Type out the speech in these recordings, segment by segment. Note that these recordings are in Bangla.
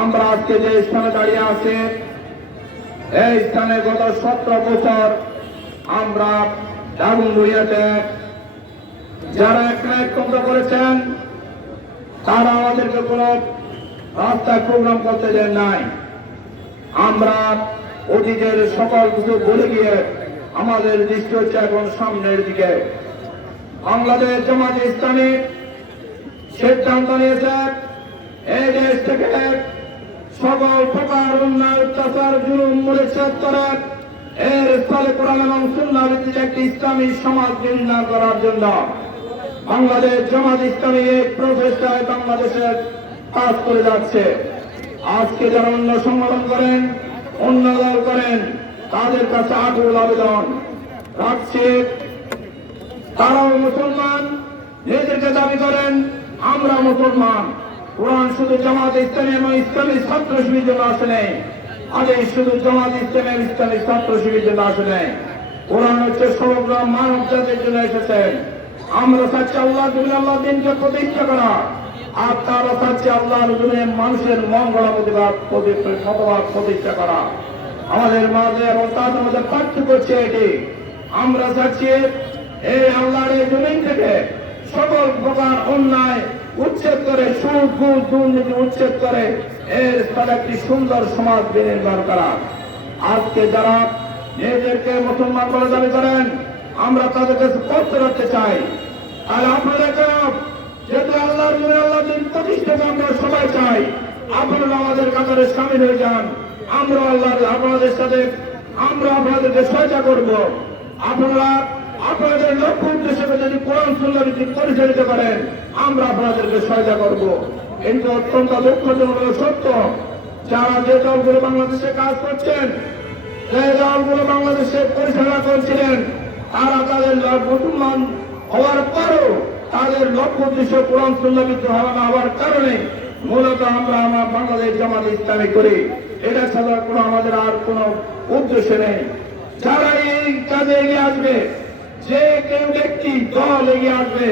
আমরা আজকে যে স্থানে দাঁড়িয়ে আছি, এই স্থানে গত সতেরো বছর আমরা ডাগুনগুড়িয়াতে যারা একত্র করেছেন, তারা আমাদেরকে কোনো রাস্তায় প্রোগ্রাম করতে দেন নাই। আমরা অতীতের সকল কিছু বলে গিয়ে আমাদের দৃষ্টি হচ্ছে এখন সামনের দিকে। বাংলাদেশ জামাত ইসলামী সিদ্ধান্ত নিয়েছে এই দেশ থেকে সকল প্রকার উন্নয়ন অত্যাচার, জুলুম মুরেচ্ছেদ করে এর স্থলে কোরআন এবং সুন্না একটি ইসলামী সমাজ নির্মাণ করার জন্য বাংলাদেশ জামাত ইসলামী এই প্রচেষ্টায় বাংলাদেশের কাজ করে যাচ্ছে। আজকে যারা অন্য সংগঠন করেন, অন্য দল করেন, তাদের কাছে আকুল আবেদন। রাখছে। তারাও মুসলমান, নিজেদেরকে দাবি করেন আমরা মুসলমান। কোরআন শুধু জামাত ইসলামী এবং ইসলামী ছাত্র শিবির জন্য আসে নেই। আগে শুধু জামাত ইসলামের ইসলামী ছাত্র শিবির জন্য আসে নেই। কোরআন হচ্ছে সমগ্র মানব জাতির জন্য এসেছেন আমরা চাচ্ছি আল্লাহ আল্লাহ দিনকে প্রতিষ্ঠা করা। আর তারা চাচ্ছে আল্লাহ মানুষের মঙ্গল প্রতিবাদ শতভাগ প্রতিষ্ঠা করা। আমাদের মাঝে এবং তাদের মধ্যে পার্থক্য হচ্ছে এটি। আমরা চাচ্ছি এই আল্লাহর জমিন থেকে সকল প্রকার অন্যায় উচ্ছেদ করে ঘুষ দুর্নীতি উচ্ছেদ করে, এর স্থলে একটি সুন্দর সমাজ বিনির্মাণ করা। আজকে যারা নিজেদেরকে মুসলমান বলে দাবি করেন, আমরা তাদের কাছে করতে রাখতে চাই। আর আপনারা কেন যেহেতু আল্লাহর জন্য আল্লাহ দিন প্রতিষ্ঠাকে আমরা সবাই চাই, আপনারা আমাদের কাতারে সামিল হয়ে যান। আমরা আল্লাহ, আপনাদের সাথে, আমরা আপনাদেরকে সহায়তা করব। আপনারা আপনাদের লক্ষ্য উদ্দেশ্যকে যদি কোরআন সুন্দর পরিচালিত করেন, আমরা আপনাদেরকে সহায়তা করব। কিন্তু অত্যন্ত দুঃখজনক সত্য। যারা যে দলগুলো বাংলাদেশে কাজ করছেন, যে দলগুলো বাংলাদেশে পরিচালনা করছিলেন, তারা তাদের মুসলমান হওয়ার পরও তাদের লক্ষ্য উদ্দেশ্য কোরআন সুন্দর হওয়া না হওয়ার কারণে মূলত আমরা আমার বাংলাদেশ জামাত ইসলামী করি। এটা ছাড়া কোনো আমাদের আর কোনো উদ্দেশ্য নেই। যারা এই কাজে এগিয়ে আসবে যে কেউ ব্যক্তি দল এগিয়ে আসবে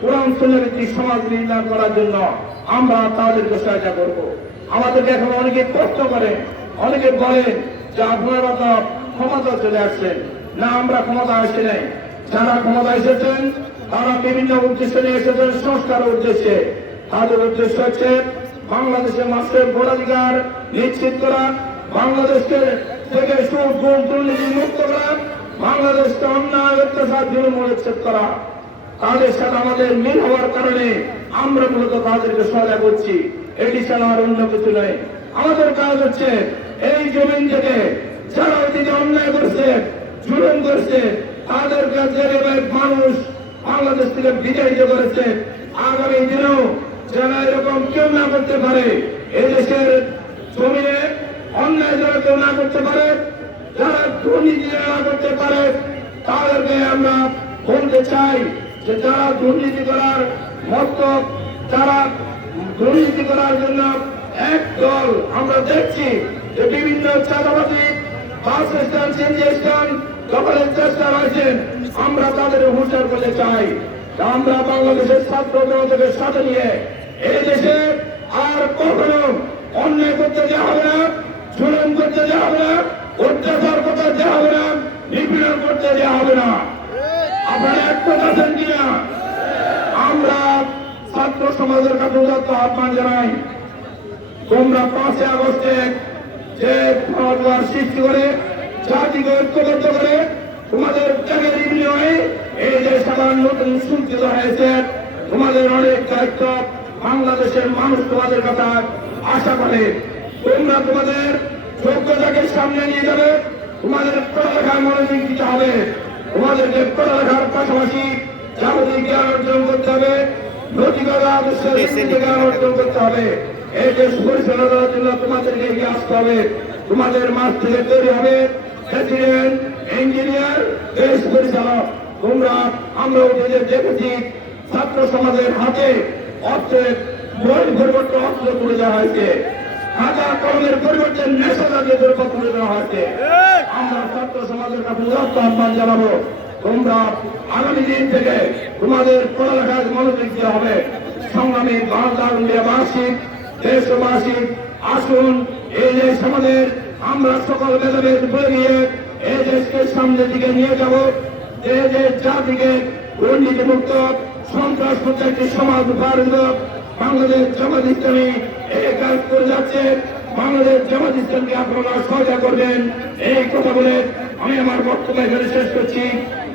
কোরআন সুন্নার একটি সমাজ নির্মাণ করার জন্য আমরা তাদেরকে সহায়তা করব। আমাদেরকে এখন অনেকে প্রশ্ন করে, অনেকে বলেন যে আপনারা তো ক্ষমতা চলে আসছেন। না, আমরা ক্ষমতা আসি নাই। যারা ক্ষমতা এসেছেন, তারা বিভিন্ন উদ্দেশ্যে নিয়ে এসেছেন সংস্কার উদ্দেশ্যে। তাদের উদ্দেশ্য হচ্ছে বাংলাদেশের মানুষের ভোটাধিকার নিশ্চিত করা বাংলাদেশকে থেকে সুদ দুর্নীতি মুক্ত করা বাংলাদেশকে অন্যায় অত্যাচার জুলুম উচ্ছেদ করা তাদের সাথে আমাদের মিল হওয়ার কারণে আমরা মূলত তাদেরকে সহায়তা করছি। এটি ছাড়া আর অন্য কিছু নয়। আমাদের কাজ হচ্ছে এই জমিন থেকে যারা অতীতে অন্যায় করছে, জুলুম করছে তাদের কাছে মানুষ বাংলাদেশ থেকে বিতাড়িত করেছে। আগামী দিনেও যারা এরকম কেউ না করতে পারে, এদেশের জমিনে অন্যায় যারা কেউ না করতে পারে যারা দুর্নীতি না করতে পারে, তাদেরকে আমরা বলতে চাই যে যারা দুর্নীতি করার মত, যারা দুর্নীতি করার জন্য এক দল আমরা দেখছি যে বিভিন্ন চাঁদাবাদী বাস স্ট্যান্ড, সিএনজি স্ট্যান্ড দখলের চেষ্টা রয়েছেন আমরা তাদের হুঁশিয়ার করতে চাই আমরা বাংলাদেশের ছাত্র জনতাকে সাথে নিয়ে এই সমাজের কাছে উদাত্ত আহ্বান জানাই। তোমরা পাঁচই আগস্টে যে ফটোয়ার সৃষ্টি করে জাতিকে ঐক্যবদ্ধ করে, তোমাদের ত্যাগের বিনিময়ে এই যে সবার নতুন সূচিত হয়েছে তোমাদের অনেক দায়িত্ব বাংলাদেশের মানুষ তোমাদের কথা আশা করে। তোমরা তোমাদের যোগ্যতাকে সামনে নিয়ে যাবে, তোমাদের পড়ালেখার মনোযোগ দিতে হবে। তোমাদেরকে পড়ালেখার পাশাপাশি যাবতীয় জ্ঞান অর্জন করতে হবে। নৈতিকতা আদর্শের ভিত্তিতে অর্জন করতে হবে। এই দেশ পরিচালনার জন্য তোমাদেরকে এগিয়ে আসতে হবে। তোমাদের মাঠ থেকে তৈরি হবে। প্রেসিডেন্ট ইঞ্জিনিয়ার দেশ পরিচালক তোমরা আমরা ওদের দেখেছি। ছাত্র সমাজের হাতে অর্থের বই পরিবর্তে অস্ত্র তুলে দেওয়া হয়েছে। হাজার কর্মের পরিবর্তে নেশা জাতীয় দ্রব্য তুলে দেওয়া হয়েছে। আমরা ছাত্র সমাজের কাছে আহ্বান জানাব। তোমরা আগামী দিন থেকে তোমাদের পড়ালেখার মনোযোগ দিতে হবে। সংগ্রামী বাংলাদেশবাসী দেশবাসী, আসুন, এই দেশ আমাদের, আমরা সকল ভেদাভেদ বেরিয়ে এই দেশকে সামনের দিকে নিয়ে যাব। এই দেশ জাতিকে দুর্নীতি মুক্ত সন্ত্রাস মুক্ত একটি সমাজ উপহার বাংলাদেশ জামাত ইসলামী এই কাজ করে যাচ্ছে, বাংলাদেশ জামাত ইসলামকে আপনারা সহায়তা করবেন। এই কথা বলে আমি আমার বক্তব্য এখানে শেষ করছি।